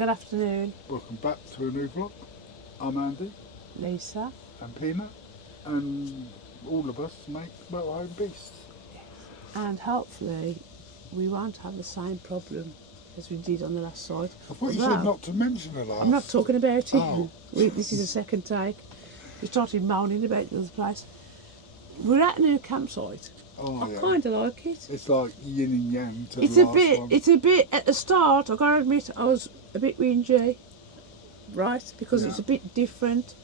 Good afternoon. Welcome back to a new vlog. I'm Andy Lisa. and Peanut, and all of us make motorhome beasts. And hopefully we won't have the same problem as we did on the last side. I thought you said not to mention the last. I'm not talking about it. Oh. This is a second take. We started moaning about the other place. We're at a new campsite. Oh, I yeah. kind of like it. It's like yin and yang to It's the a last bit. one. It's a bit at the start. I gotta admit, I was a bit whingy, right? Because it's a bit different.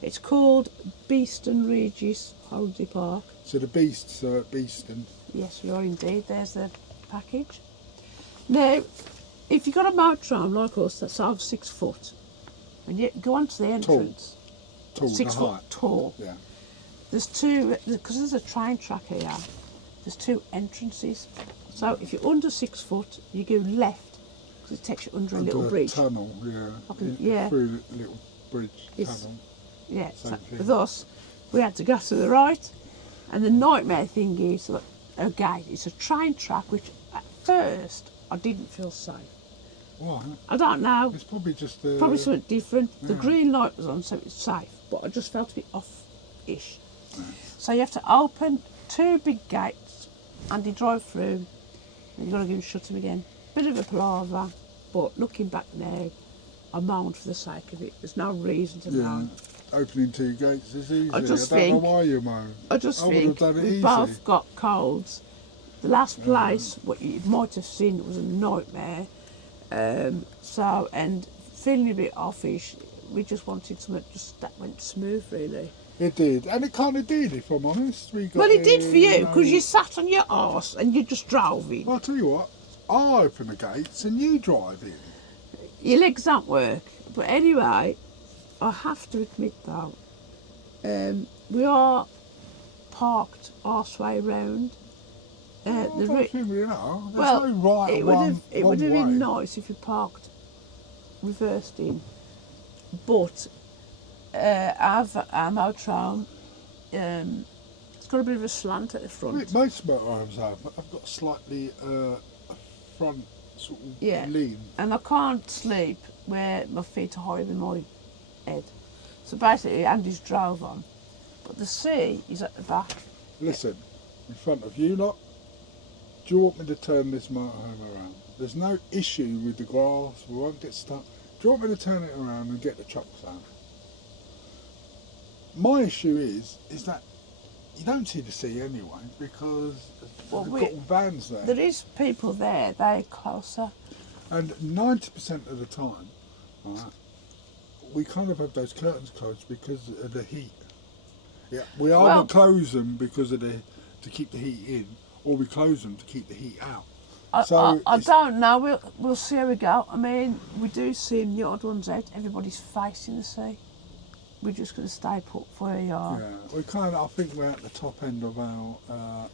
It's called Beeston Regis Holiday Park. So the beasts are at Beeston. Yes, we are indeed. There's the package. Now, if you've got a motorhome like us that's over 6 foot, and you go onto the entrance, Tall, 6 the foot height. tall. Yeah. There's two, because there's a train track here. There's 2 entrances. So if you're under 6 foot, you go left because it takes you under a little bridge. Tunnel, yeah. Yeah. Through a little bridge It's- tunnel. Yeah. Same So thing. with us, we had to go to the right, and the nightmare thing is that again, it's a train track, which at first I didn't feel safe. Why? I don't know. It's probably just the. Probably something different. The Yeah. green light was on, so it was safe, but I just felt a bit off-ish. So you have to open 2 big gates, and you drive through, and you've got to go and shut them again. Bit of a palaver, but looking back now, I moaned for the sake of it. There's no reason to moan. Opening 2 gates is easy. I just don't think- know why you moan. I just I would have think done it we easy. both got colds. The last place, what you might have seen, was a nightmare. So, and feeling a bit offish, we just wanted something just that went smooth, really. It did, and it kind of did, if I'm honest. We got Well, it did in, for you, because you sat on your arse and you just drove in. Well, I'll tell you what, I open the gates and you drive in. Your legs don't work. But anyway, I have to admit though, we are parked arse way round. I don't think we are. There's Well, no right it or would one, have it one would have way. been nice if you parked reversed in, but our motorhome, it's got a bit of a slant at the I front. think most motorhomes have. I've got slightly a front sort of lean. And I can't sleep where my feet are higher than my head. So basically, Andy's drove on, but the sea is at the back. Listen, in front of you lot, do you want me to turn this motorhome around? There's no issue with the grass, we won't get stuck. Do you want me to turn it around and get the trucks out? My issue is that you don't see the sea anyway, because we've got vans there. There is people there, they're closer. And 90% of the time, right, we kind of have those curtains closed because of the heat. Yeah, we either close them because of to keep the heat in, or we close them to keep the heat out. I don't know, we'll see how we go. I mean, we do see the odd ones out, everybody's facing the sea. We're just going to stay put for where you are. Yeah, I think we're at the top end of our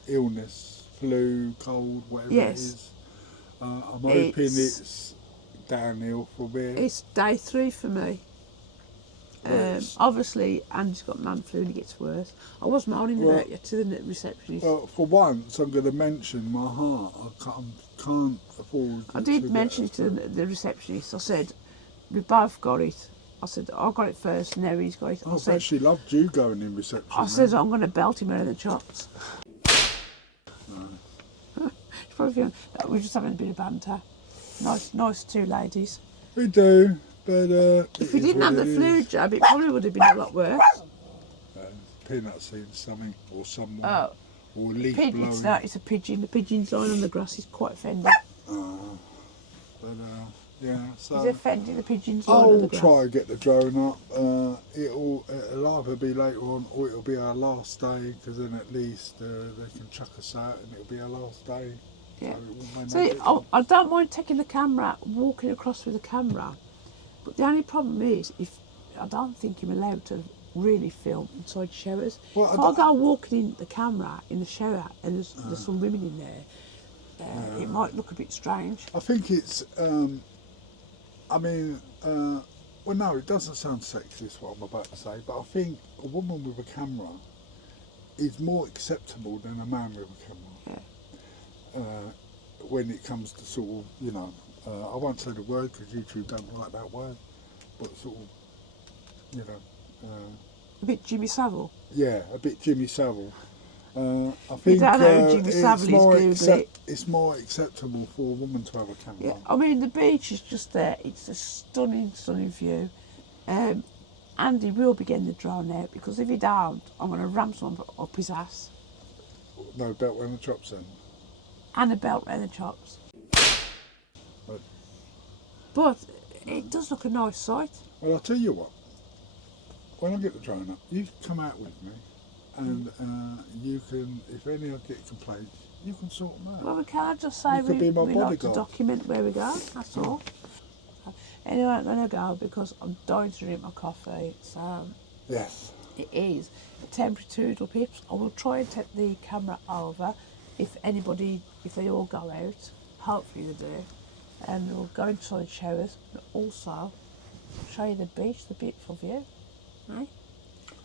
illness, flu, cold, whatever it is. I'm hoping it's downhill for me. It's day 3 for me. Obviously, Andy's got man flu and it gets worse. I was moaning about you to the receptionist. Well, for once, I'm going to mention my heart. I can't afford. I did mention it to the receptionist. I said, we both got it. I said, I got it first, now he's got it. I said, she loved you going in reception. I said, I'm going to belt him around the chops. Probably feeling, we're just having a bit of banter. Nice 2 ladies. We do, but if we didn't have the flu jab, it probably would have been a lot worse. Peanut seen something or someone, or a leaf blowing. It's a pigeon. The pigeon's lying on the grass. He's quite offended. Yeah, so he's offended. The pigeon's lying on the grass. I'll try and get the drone up. It'll either be later on or it'll be our last day, because then at least they can chuck us out and it'll be our last day. Yeah. So I don't mind taking the camera, walking across with the camera, but the only problem is I don't think you're allowed to really film inside showers. If I go walking in the camera in the shower and there's some women in there, it might look a bit strange. I think it's, well, no, it doesn't sound sexist what I'm about to say, but I think a woman with a camera is more acceptable than a man with a camera. Yeah. When it comes to sort of, I won't say the word because YouTube don't like that word, but sort of, you know, A bit Jimmy Savile. yeah, a bit Jimmy Savile. I If think you don't know who Jimmy Savile is, Google it. it's more acceptable for a woman to have a camera. Yeah, I mean, the beach is just there. It's a stunning, stunning view. Andy will be getting the drone out because if he don't, I'm going to ram someone up his ass. No belt around the chops then. And a belt round the chops. But it does look a nice sight. Well, I'll tell you what. When I get the drone up, you come out with me, and you can, if any of get complaints, you can sort them out. Well, we can't just say You could be my we like to bodyguard. document where we go, that's all. Anyway, I'm going to go because I'm dying to drink my coffee. So Yes. it is temperature little pips. I will try and take the camera over if they all go out. Hopefully they do. And we'll go inside showers, but also show you the beach, the beautiful view. Right?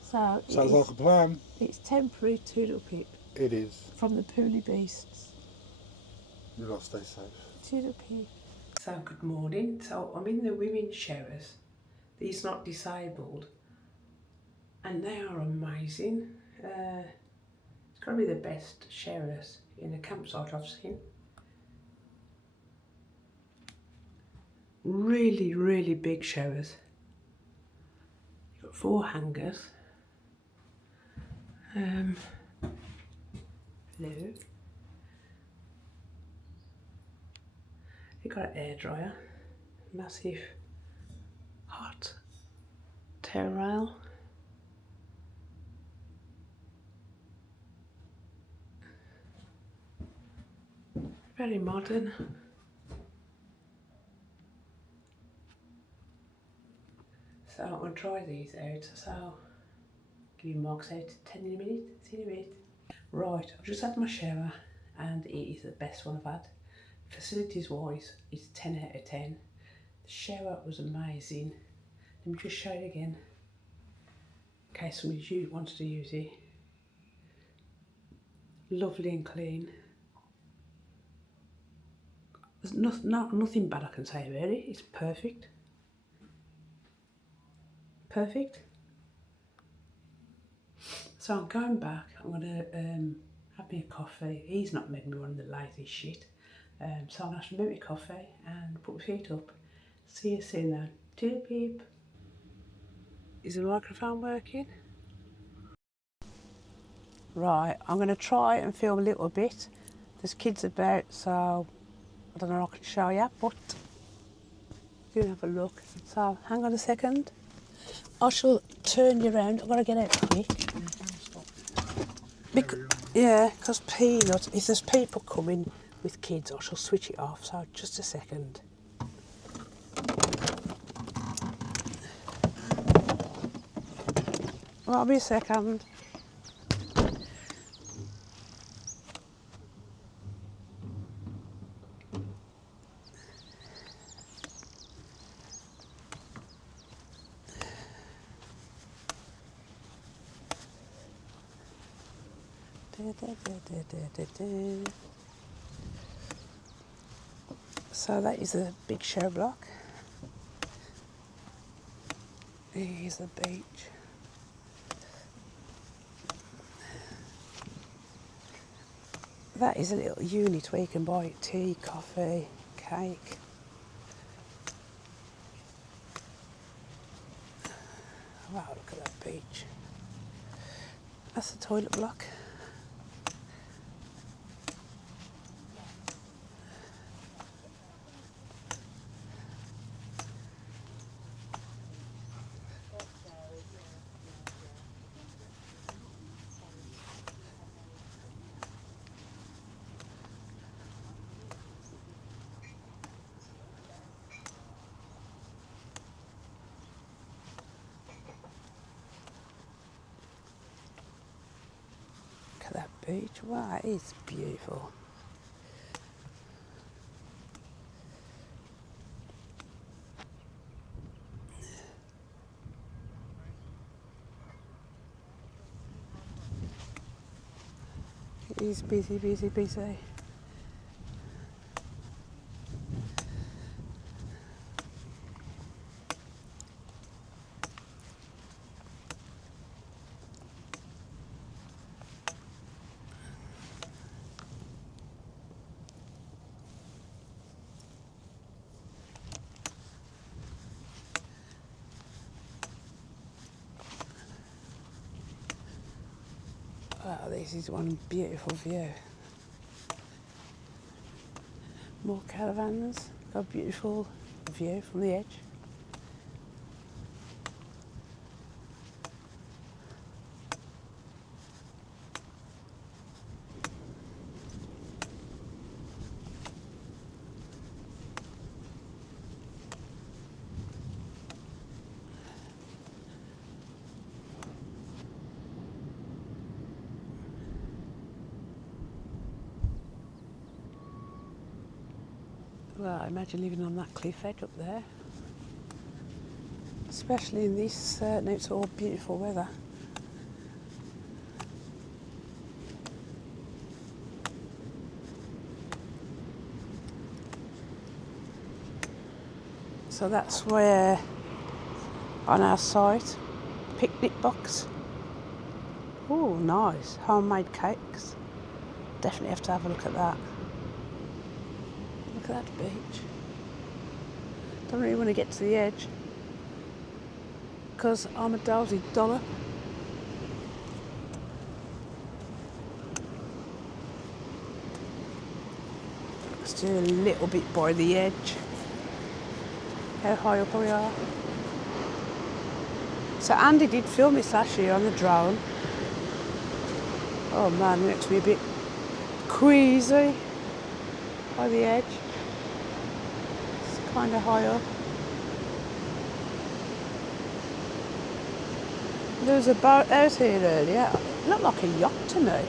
So Sounds like a plan. it's temporary two little pip It is. from the Pooley Beasts. You lot stay safe. Two little pip. So good morning. So I'm in the women's showers. These not disabled, and they are amazing. It's got to be the best showers in a campsite I've seen. Really, really big showers. You've got 4 hangers. Hello. You've got an air dryer, massive hot towel rail. Very modern. So I'm going to try these out. So I'll give you marks out 10 in a minute. See you in a minute. Right, I've just had my shower and it is the best one I've had. Facilities wise, it's 10 out of 10. The shower was amazing. Let me just show you again in case somebody wants to use it. Lovely and clean. There's nothing bad I can say about it. It's perfect. Perfect. So I'm going back. I'm going to have me a coffee. He's not made me one of the lazy shit. So I'm going to have to make me coffee and put my feet up. See you soon then. Toodle peep. Is the microphone working? Right, I'm going to try and film a little bit. There's kids about, so I don't know if I can show you, but you can have a look. So hang on a second. I shall turn you around. I've got to get out quick. Yeah, because Peanut, if there's people coming with kids, I shall switch it off. So just a second. Well, I'll be a second. So that is a big show block. Here's the beach. That is a little unit where you can buy tea, coffee, cake. Wow, look at that beach. That's the toilet block. Look at that beach. Wow, it's beautiful. It is busy, busy, busy. this is one beautiful view. More caravans. Got a beautiful view from the edge. Well, imagine living on that cliff edge up there. Especially in this, now it's all beautiful weather. So that's where, on our site, picnic box. Oh, nice. Homemade cakes. Definitely have to have a look at that. Look at that beach. Don't really want to get to the edge because I'm a dozy dollar. Let's do a little bit by the edge. How high up we are. So Andy did film this last year on the drone. Oh man, it makes me a bit queasy by the edge. It's kind of high up. There was a boat out here earlier. It looked like a yacht to me.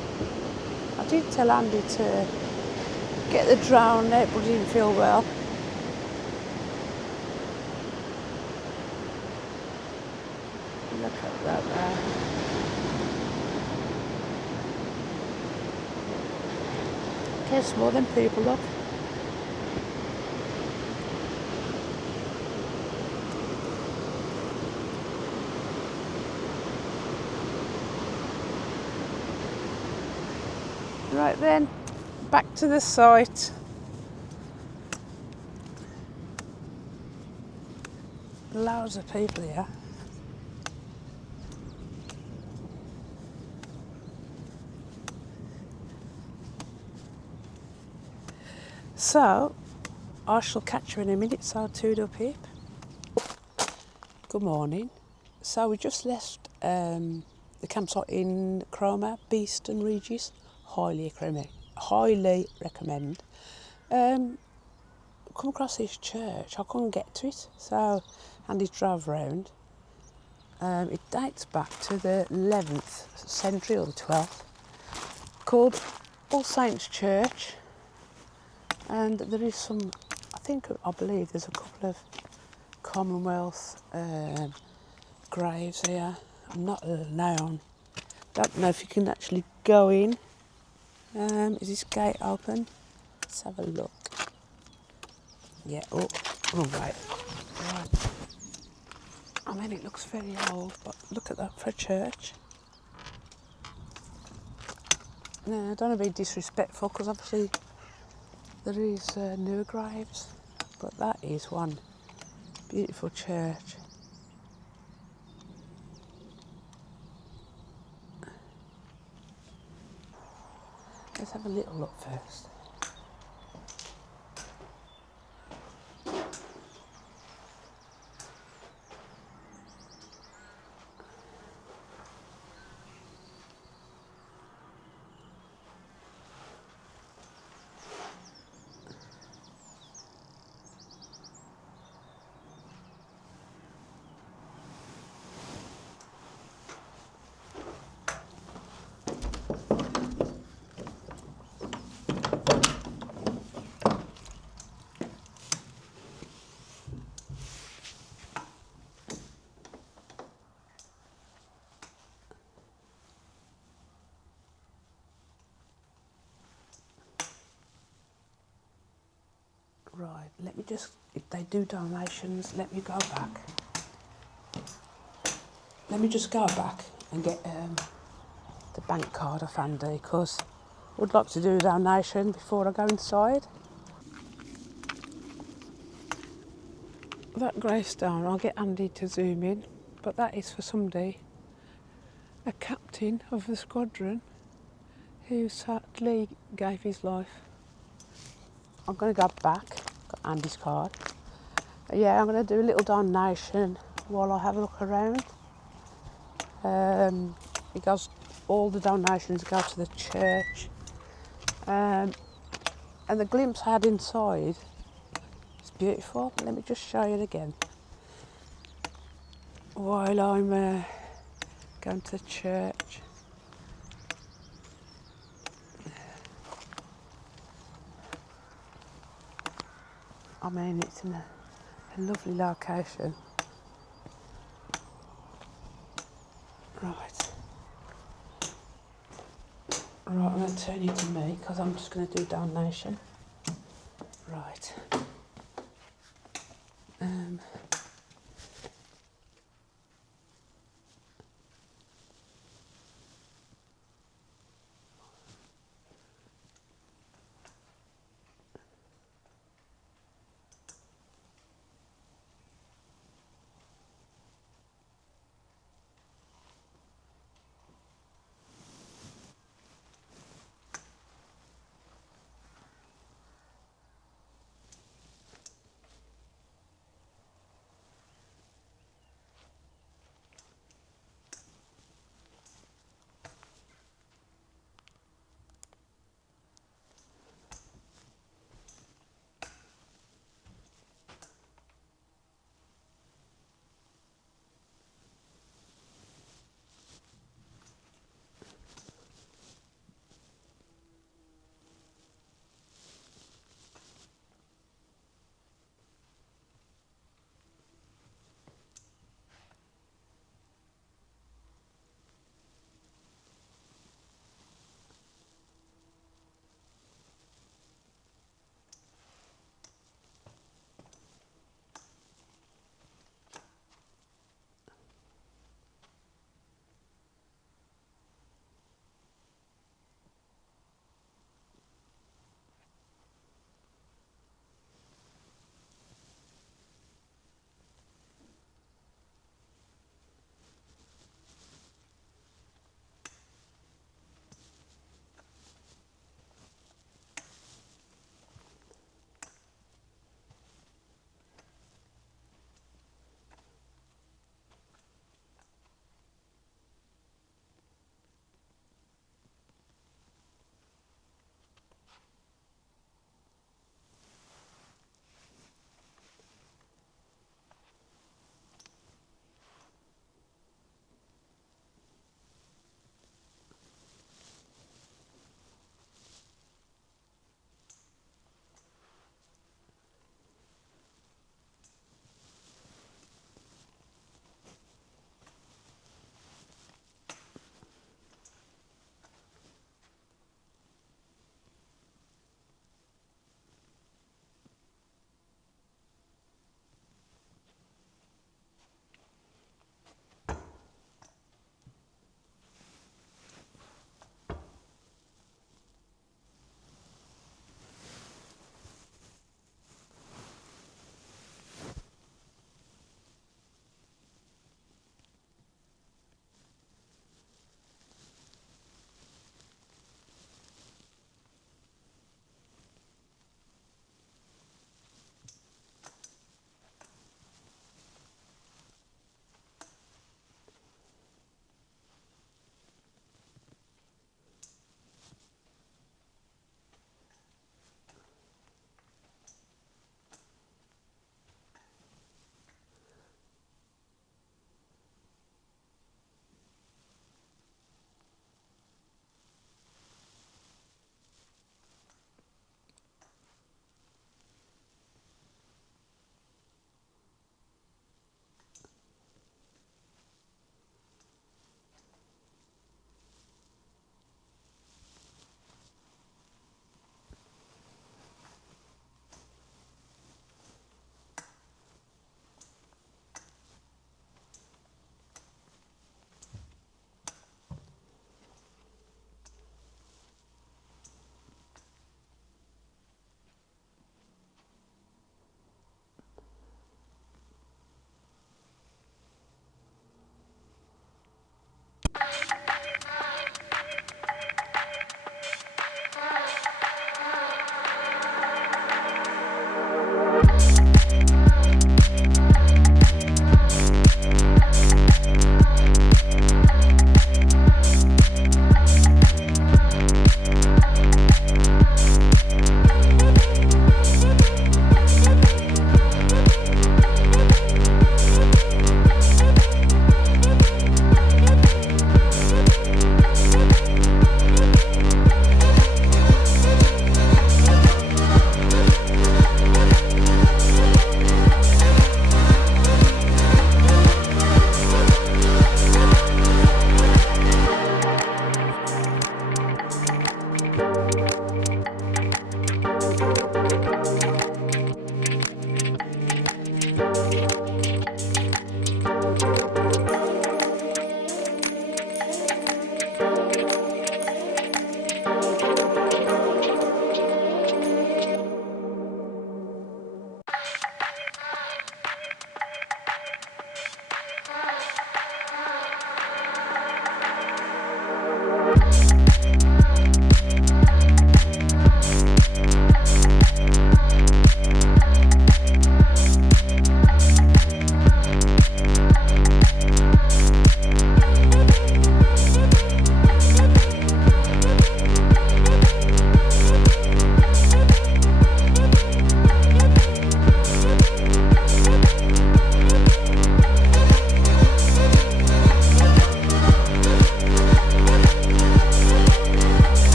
I did tell Andy to get the drone out, but he didn't feel well. Look at that there. Cares more than people, look. Right then, back to the site. Loads of people here. So, I shall catch you in a minute, so tood up here. Good morning. So we just left the campsite in Cromer, Beeston Regis. Highly recommend. Come across this church, I couldn't get to it, so Andy drove round. It dates back to the 11th century or the 12th, called All Saints Church, and there is some, I believe there's a couple of Commonwealth graves here. I'm not known. Don't know if you can actually go in. Is this gate open? Let's have a look. Yeah, oh right. I mean, it looks very old, but look at that for a church. No, I don't want to be disrespectful, because obviously there is newer graves, but that is one beautiful church. Let's have a little look first. Right, let me just, if they do donations, let me go back. Let me just go back and get the bank card off Andy, because I would like to do a donation before I go inside. That gravestone, I'll get Andy to zoom in, but that is for somebody, a captain of the squadron. who sadly gave his life. I'm going to go back, got Andy's card. Yeah, I'm going to do a little donation while I have a look around. Because all the donations go to the church. And the glimpse I had inside is beautiful. Let me just show you it again while I'm going to the church. I mean, it's in a lovely location. Right, I'm going to turn you to me because I'm just going to do donation. Right.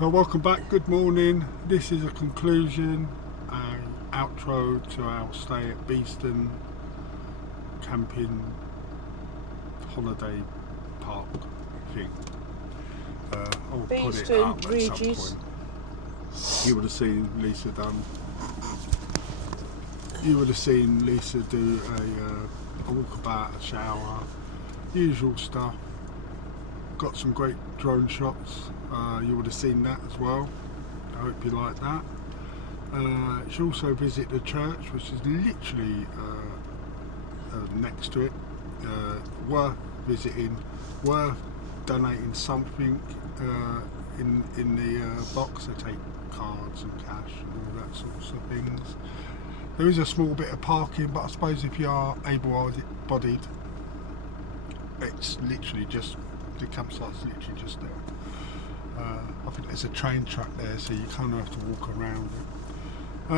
So welcome back, good morning. This is a conclusion, an outro to our stay at Beeston Camping Holiday Park thing. I'll put it Beeston up at some Regis. point. You would have seen Lisa done. You would have seen Lisa do a walkabout, a shower, usual stuff. Got some great drone shots. You would have seen that as well. I hope you like that. She also visited the church, which is literally next to it. Worth visiting, worth donating something in the box. They take cards and cash and all that sorts of things. There is a small bit of parking, but I suppose if you are able-bodied, it's literally just, the campsite's literally just there. I think there's a train track there, so you kind of have to walk around it.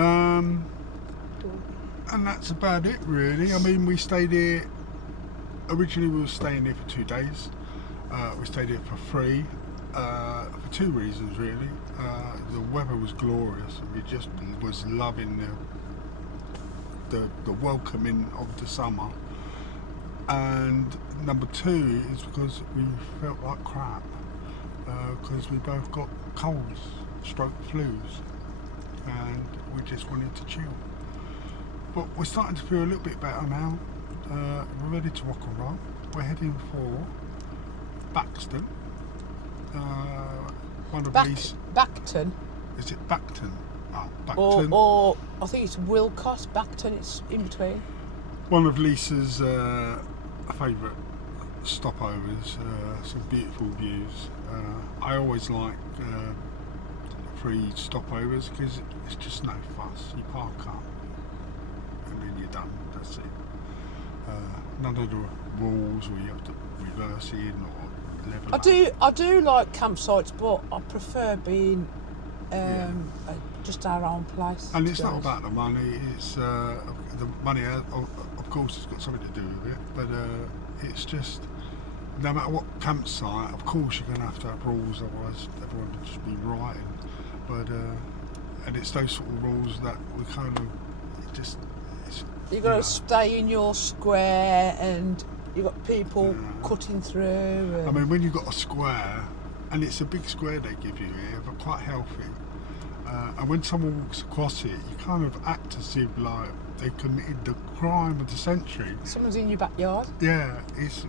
And that's about it, really. I mean, we stayed here, originally we were staying here for 2 days. We stayed here for 3, for 2 reasons, really. The weather was glorious, and we just was loving the welcoming of the summer. And number 2 is because we felt like crap, because we both got colds, stroke flus, and we just wanted to chill. But we're starting to feel a little bit better now. We're ready to rock and roll. We're heading for Buxton. One of these. Backton. Is it Buxton? Oh, Buxton. Or I think it's Wilcott, Backton, it's in between. One of Lisa's favourite stopovers, some beautiful views. I always like free stopovers because it's just no fuss. You park up and then you're done, that's it. None of the rules where you have to reverse in or level up. I do like campsites, but I prefer being just our own place. And it's not about the money, it's the money, of course it's got something to do with it, but it's just, no matter what campsite, of course you're going to have rules, otherwise everyone would just be rioting. But and it's those sort of rules that we kind of just, You've got to stay in your square, and you've got people cutting through. And I mean, when you've got a square, and it's a big square they give you here, but quite healthy. And when someone walks across it, you kind of act as if like they've committed the crime of the century. Someone's in your backyard. Yeah, it's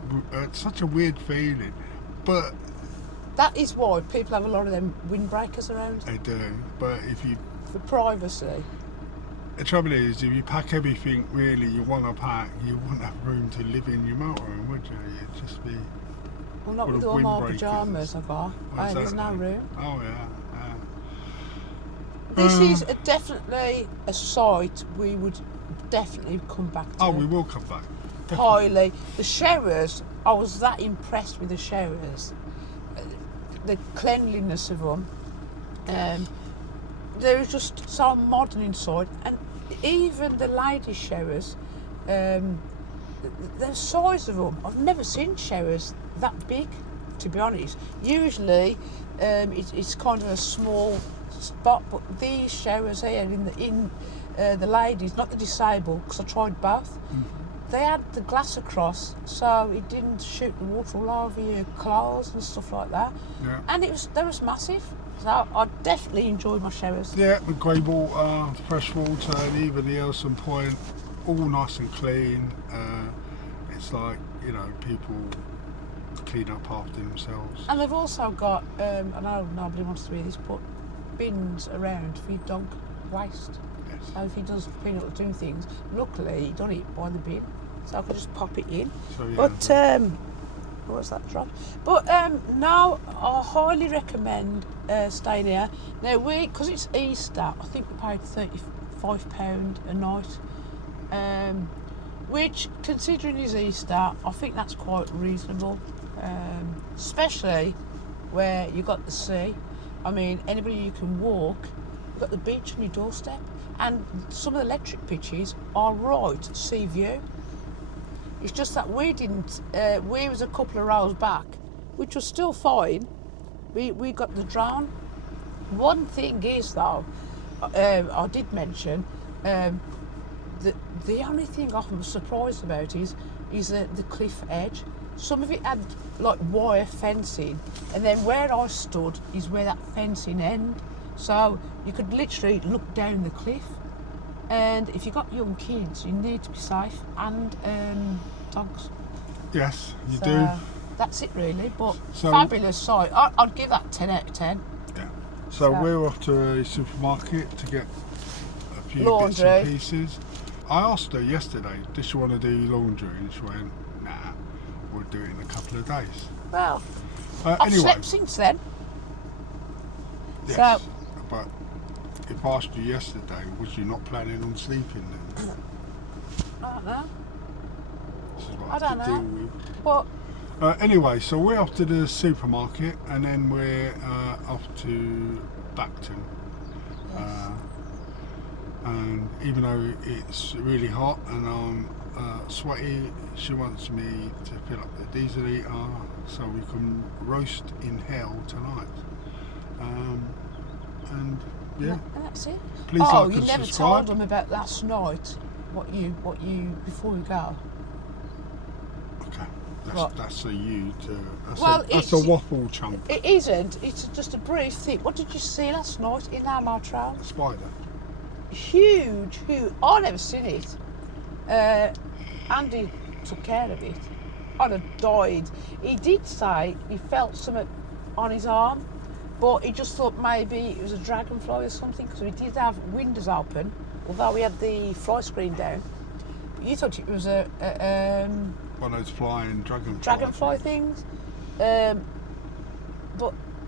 such a weird feeling, but that is why people have a lot of them windbreakers around. They do, but if you, for privacy. the trouble is, if you pack everything really you want to pack, you wouldn't have room to live in your motorhome, would you? You'd just be. Well, not with all my pyjamas I've got. Hey, there's no room. Oh yeah. This is definitely a site we would definitely come back to. Oh, we will come back. Definitely. Highly. The showers, I was that impressed with the showers. The cleanliness of them. They're just so modern inside, and even the ladies' showers, the size of them, I've never seen showers that big, to be honest. Usually it's kind of a small spot, but these showers here in the ladies, not the disabled, because I tried both, they had the glass across so it didn't shoot the water all over your clothes and stuff like that. Yeah. And they was massive. So I definitely enjoyed my showers. Yeah, the grey water, fresh water, and even the Elson Point, all nice and clean. It's like, people clean up after themselves. And they've also got, I know nobody wants to hear this, but bins around for your dog waste. Yes. So if he does peanut doing things, luckily he done it by the bin, so I could just pop it in. So, yeah, but what's that drop? But no, I highly recommend staying here. Now because it's Easter, I think we paid £35 a night, which, considering it's Easter, I think that's quite reasonable, especially where you got the sea. I mean, anybody you can walk, you've got the beach on your doorstep, and some of the electric pitches are right sea view. It's just that we didn't, we was a couple of rows back, which was still fine. We got the drone, One thing is though, I did mention that the only thing I'm surprised about is the cliff edge. Some of it had like wire fencing, and then where I stood is where that fencing ended. So you could literally look down the cliff. And if you've got young kids, you need to be safe, and dogs. Yes, you So do. that's it really, but So- fabulous sight. I'd give that 10 out of 10. Yeah. So So- we're off to a supermarket to get a few bits Laundry. and pieces. I asked her yesterday, does she want to do laundry? And she went, nah, we'll do it in a couple of days. Well, I've Anyway, slept since then. yes. So- But if I asked you yesterday, was you not planning on sleeping then? I don't know. This is what I have don't to know. deal with. But Anyway, so we're off to the supermarket and then we're off to Blackton. yes. And even though it's really hot and I'm sweaty, she wants me to fill up the diesel heater so we can roast in hell tonight. And yeah, And that's it. please Oh, like you and never subscribe. told them about last night. What you before we go. Okay, What? that's a you to. Well, That's a it's- waffle chunk. It isn't. It's just a brief thing. What did you see last night in our motorhome? A spider. Huge. I never seen it. Andy took care of it. I'd have died. He did say he felt something on his arm, but he just thought maybe it was a dragonfly or something, because we did have windows open, although we had the fly screen down. But you thought it was a One of those flying dragonfly things. But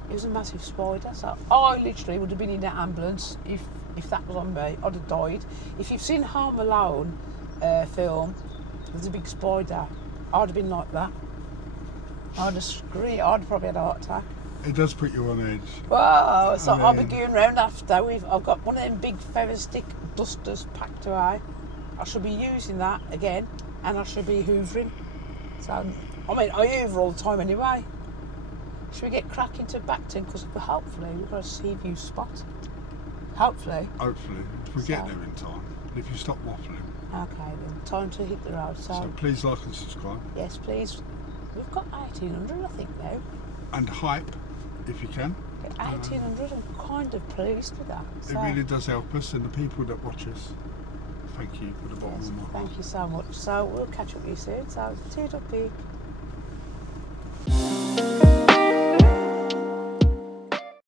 it was a massive spider, so I literally would have been in the ambulance if that was on me. I'd have died. If you've seen Home Alone film, there's a big spider. I'd have been like that. I'd have screamed. I'd have probably had a heart attack. It does put you on edge. Whoa! So And I'll be then- going round after. I've got one of them big feather stick dusters packed away. I shall be using that again, and I shall be hoovering. So, I mean, I hoover all the time anyway. Should we get cracking to Backton? Because hopefully we've got a sea view spot. Hopefully. Hopefully, if we get So- there in time. If you stop waffling. Okay then, time to hit the road. So please like and subscribe. Yes, please. We've got 1,800, I think, now. And hype, if you can. 1,800, I'm kind of pleased with that. It So, really does help us and the people that watch us. Thank you for the bottom yes, of my heart. thank you so much. So we'll catch up with you soon. So, toodle pig.